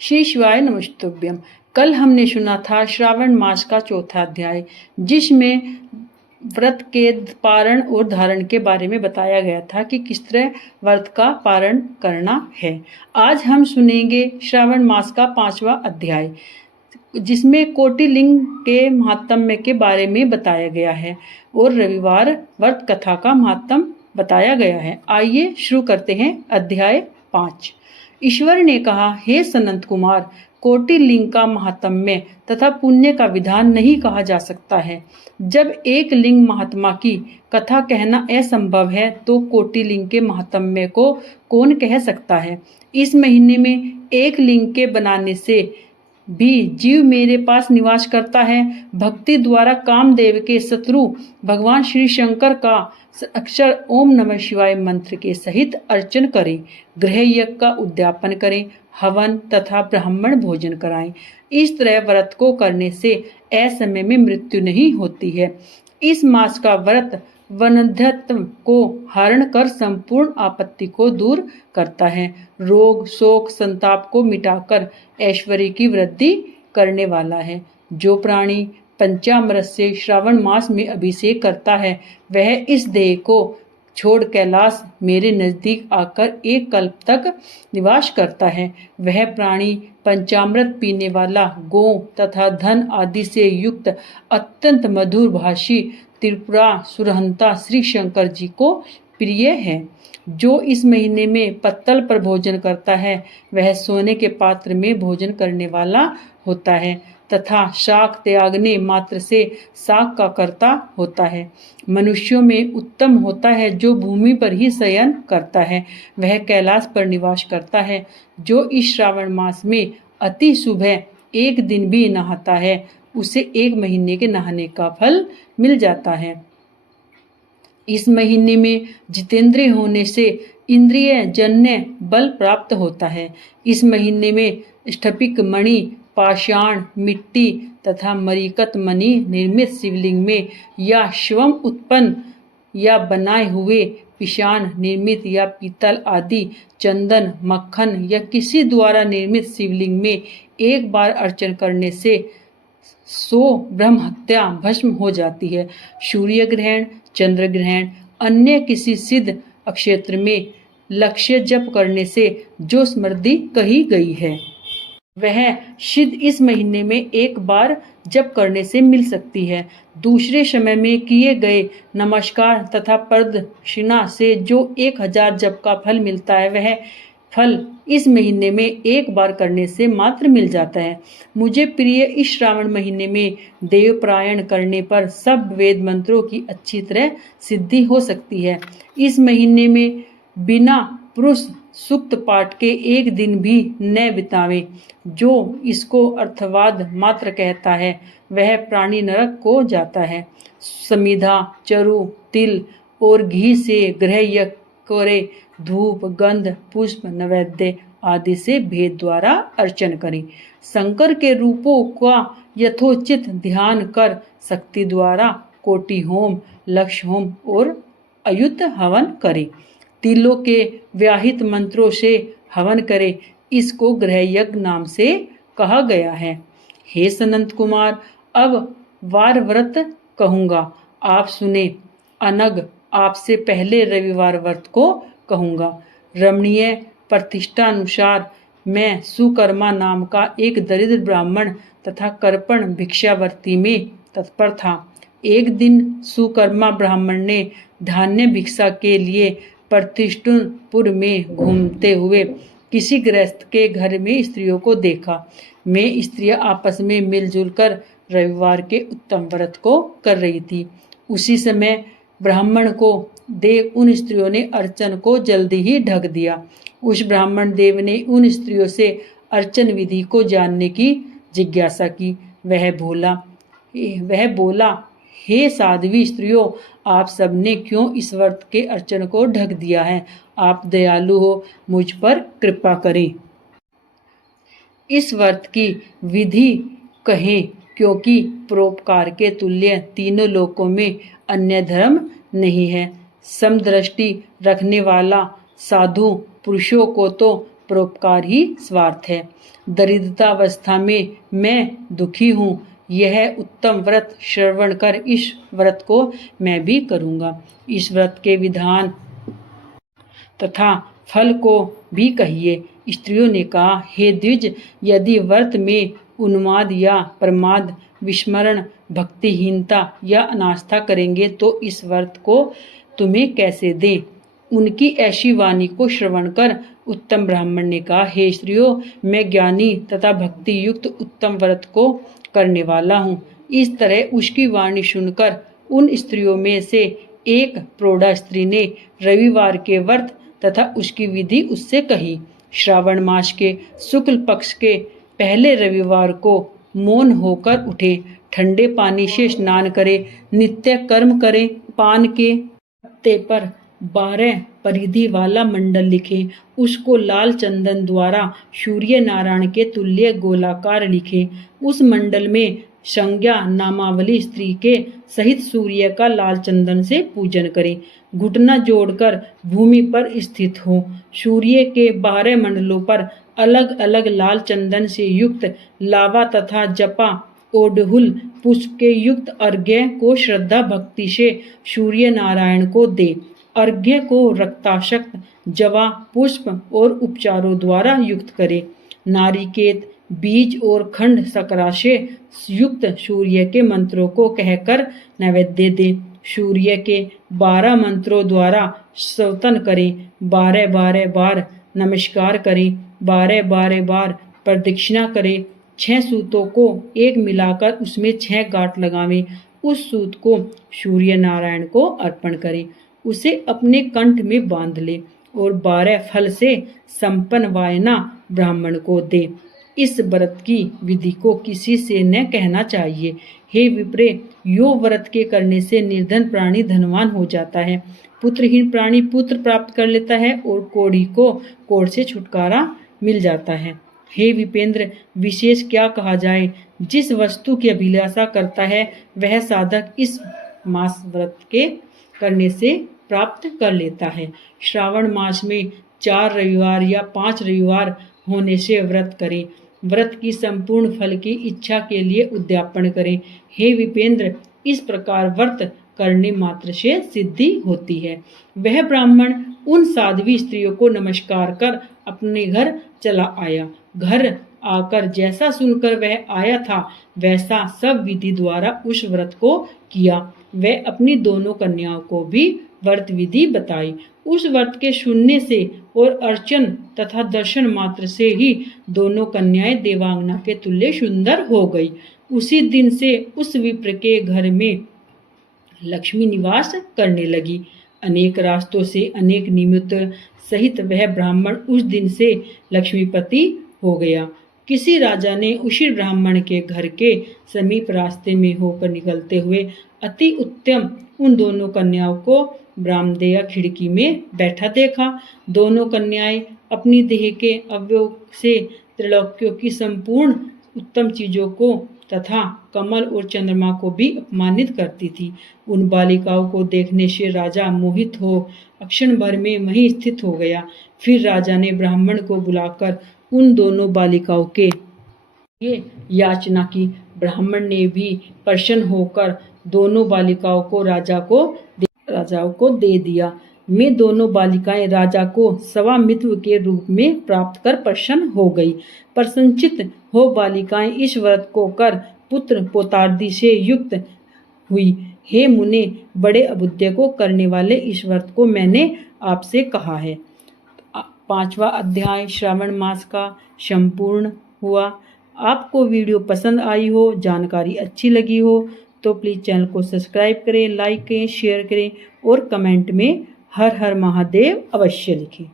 श्री शिवाय नमस्तुभ्यम। कल हमने सुना था श्रावण मास का चौथा अध्याय, जिसमें व्रत के पारण और धारण के बारे में बताया गया था कि किस तरह व्रत का पारण करना है। आज हम सुनेंगे श्रावण मास का 5वां अध्याय, जिसमें कोटिलिंग के महात्म्य के बारे में बताया गया है और रविवार व्रत कथा का महात्म्य बताया गया है। आइए शुरू करते हैं। अध्याय 5। ईश्वर ने कहा, हे सनंत कुमार, कोटिलिंग का महात्म्य तथा पुण्य का विधान नहीं कहा जा सकता है। जब एक लिंग महात्मा की कथा कहना असंभव है तो कोटिलिंग के महात्म्य को कौन कह सकता है। इस महीने में एक लिंग के बनाने से भी जीव मेरे पास निवास करता है। भक्ति द्वारा कामदेव के शत्रु भगवान श्री शंकर का अक्षर ओम नमः शिवाय मंत्र के सहित अर्चन करें, गृह यज्ञ का उद्यापन करें, हवन तथा ब्राह्मण भोजन कराएं। इस तरह व्रत को करने से असमय में मृत्यु नहीं होती है। इस मास का व्रत वन्ध्यत्व को हरण कर संपूर्ण आपत्ति को दूर करता है। रोग शोक संताप को मिटाकर ऐश्वर्य की वृद्धि करने वाला है। जो प्राणी पंचामृत से श्रावण मास में अभिषेक करता है, वह इस देह को छोड़ कैलाश मेरे नजदीक आकर एक कल्प तक निवास करता है। वह प्राणी पंचामृत पीने वाला, गौ तथा धन आदि से युक्त अत्यंत मधुर भाषी त्रिपुरा सुरहंता श्री शंकर जी को प्रिय है। जो इस महीने में पत्तल पर भोजन करता है, वह सोने के पात्र में भोजन करने वाला होता है तथा शाक त्यागने मात्र से शाक का कर्ता होता है। मनुष्यों में उत्तम होता है जो भूमि पर ही शयन करता है, वह कैलाश पर निवास करता है। जो इस श्रावण मास में अति सुबह एक दिन भी नहाता है, उसे एक महीने के नहाने का फल मिल जाता है। इस महीने में जितेंद्रिय होने से इंद्रिय जन्य बल प्राप्त होता है। इस महीने में स्फटिक मणि, पाषाण, मिट्टी तथा मरीकत मणि निर्मित शिवलिंग में या स्वयं उत्पन्न या बनाए हुए पिशान निर्मित या पीतल आदि चंदन, मक्खन या किसी द्वारा निर्मित शिवलिंग में एक बार अर्चन करने से 100 ब्रह्म हत्या भस्म हो जाती है। सूर्य ग्रहण, चंद्र ग्रहण, अन्य किसी सिद्ध अक्षेत्र में लक्ष्य जप करने से जो स्मृति कही गई है, वह सिद्ध इस महीने में एक बार जप करने से मिल सकती है। दूसरे समय में किए गए नमस्कार तथा प्रदक्षिणा से जो 1000 जप का फल मिलता है, वह फल इस महीने में एक बार करने से मात्र मिल जाता है। मुझे प्रिय इस श्रावण महीने में देव प्रायण करने पर सब वेद मंत्रों की अच्छी तरह सिद्धि हो सकती है। इस महीने में बिना पुरुष सूक्त पाठ के एक दिन भी न बितावे। जो इसको अर्थवाद मात्र कहता है, वह प्राणी नरक को जाता है। समिधा, चरु, तिल और घी से गृह यज्ञ करे, धूप, गंध, पुष्प, नैवेद्य आदि से भेद द्वारा अर्चन करें। शंकर के रूपों का यथोचित ध्यान कर शक्ति द्वारा कोटि होम, लक्ष होम और अयुत हवन करें। तिलों के व्याहित मंत्रों से हवन करे, इसको गृह यज्ञ नाम से कहा गया है। हे सनंत कुमार, अब वार व्रत कहूँगा, आप सुने। अनग आपसे पहले रविवार व्रत को कहूँगा। रमणीय प्रतिष्ठानुसार मैं सुकर्मा नाम का एक दरिद्र ब्राह्मण तथा कर्पण भिक्षावर्ती में तत्पर था। एक दिन सुकर्मा ब्राह्मण ने धान्य भिक्षा के लिए प्रतिष्ठुनपुर में घूमते हुए किसी गृहस्थ के घर में स्त्रियों को देखा। मैं स्त्रियां आपस में मिलजुल कर रविवार के उत्तम व्रत को कर रही थी। उसी समय ब्राह्मण को देख उन स्त्रियों ने अर्चन को जल्दी ही ढक दिया। उस ब्राह्मण देव ने उन स्त्रियों से अर्चन विधि को जानने की जिज्ञासा की। वह बोला, हे साध्वी स्त्रियों, आप सबने क्यों इस व्रत के अर्चन को ढक दिया है? आप दयालु हो, मुझ पर कृपा करें। इस व्रत की विधि कहें, क्योंकि परोपकार के तुल्य तीनों लोकों में अन्य धर्म नहीं है। समदृष्टि रखने वाला साधु पुरुषों को तो परोपकार ही स्वार्थ है। दरिद्रतावस्था में मैं दुखी हूँ, यह उत्तम व्रत श्रवण कर इस व्रत को मैं भी करूँगा। इस व्रत के विधान तथा फल को भी कहिए। स्त्रियों ने कहा, हे द्विज, यदि व्रत में उन्माद या प्रमाद, विस्मरण, भक्तिहीनता या अनास्था करेंगे तो इस व्रत को तुम्हें कैसे दें। उनकी ऐसी वाणी को श्रवण कर उत्तम ब्राह्मण ने कहा, हे स्त्रियों, मैं ज्ञानी तथा भक्ति युक्त उत्तम व्रत को करने वाला हूँ। इस तरह उसकी वाणी सुनकर उन स्त्रियों में से एक प्रौढ़ा स्त्री ने रविवार के व्रत तथा उसकी विधि उससे कही। श्रावण मास के शुक्ल पक्ष के पहले रविवार को मौन होकर उठे, ठंडे पानी से स्नान करे, नित्य कर्म करे, पान के पत्ते पर 12 परिधि वाला मंडल लिखे, उसको लाल चंदन द्वारा सूर्य नारायण के तुल्य गोलाकार लिखे। उस मंडल में संज्ञा नामावली स्त्री के सहित सूर्य का लाल चंदन से पूजन करे। घुटना जोड़कर भूमि पर स्थित हो। सूर्य के 12 मंडलों पर अलग अलग लाल चंदन से युक्त लावा तथा जपा ओढ़हुल पुष्प के युक्त अर्घ्य को श्रद्धा भक्ति से सूर्य नारायण को दे। अर्घ्य को रक्ताशक्त, जवा, पुष्प और उपचारों द्वारा युक्त करे। नारिकेत, बीज और खंड सकरा से युक्त सूर्य के मंत्रों को कहकर नैवेद्य दे। सूर्य के 12 मंत्रों द्वारा स्तवन करे। 12 बार नमस्कार करे। 12 बार प्रदक्षिणा करे। 6 सूतों को एक मिलाकर उसमें 6 गांठ लगावे। उस सूत को सूर्य नारायण को अर्पण करे, उसे अपने कंठ में बांध ले और 12 फल से संपन्न वायना ब्राह्मण को दे। इस व्रत की विधि को किसी से न कहना चाहिए। हे विप्रे, यो व्रत के करने से निर्धन प्राणी धनवान हो जाता है, पुत्रहीन प्राणी पुत्र प्राप्त कर लेता है और कोढ़ी को कोढ़ से छुटकारा मिल जाता है। हे विपेंद्र, विशेष क्या कहा जाए, जिस वस्तु की अभिलाषा करता है वह साधक इस मास व्रत के करने से प्राप्त कर लेता है। श्रावण मास में 4 रविवार या 5 रविवार होने से व्रत करें। व्रत की संपूर्ण फल की इच्छा के लिए उद्यापन करें। हे विपेंद्र, इस प्रकार व्रत करने मात्र से सिद्धि होती है। वह ब्राह्मण उन साध्वी स्त्रियों को नमस्कार कर अपने घर चला आया। घर आकर जैसा सुनकर वह आया था वैसा सब विधि द्वारा उस व्रत को किया। वह अपनी दोनों कन्याओं को भी व्रत विधि बताई। उस व्रत के सुनने से और अर्चन तथा दर्शन मात्र से ही दोनों कन्याएं देवांगना के तुल्य सुंदर हो गई। उसी दिन से उस विप्र के घर में लक्ष्मी निवास करने लगी। अनेक रास्तों से अनेक निमित्त सहित वह ब्राह्मण उस दिन से लक्ष्मीपति हो गया। किसी राजा ने उसी ब्राह्मण के घर के समीप रास्ते में होकर निकलते हुए अति उत्तम उन दोनों कन्याओं को ब्राह्मदेय खिड़की में बैठा देखा। दोनों कन्याएं अपनी देह के अवयव से त्रैलोक्यों की संपूर्ण उत्तम चीजों को तथा कमल और चंद्रमा को भी अपमानित करती थी। उन बालिकाओं को देखने से राजा मोहित हो क्षण भर में वहीं स्थित हो गया। फिर राजा ने ब्राह्मण को बुलाकर उन दोनों बालिकाओं के ये याचना की। ब्राह्मण ने भी प्रसन्न होकर दोनों बालिकाओं को राजा को दे दिया। मैं दोनों बालिकाएं राजा को स्वामित्व के रूप में प्राप्त कर प्रसन्न हो गई। प्रसन्नचित हो बालिकाएं इस व्रत को कर पुत्र पोतार्दी से युक्त हुई। हे मुने, बड़े अबुद्धि को करने वाले इस व्रत को मैंने आपसे कहा है। 5वां अध्याय श्रावण मास का संपूर्ण हुआ। आपको वीडियो पसंद आई हो, जानकारी अच्छी लगी हो तो प्लीज़ चैनल को सब्सक्राइब करें, लाइक करें, शेयर करें और कमेंट में हर हर महादेव अवश्य लिखें।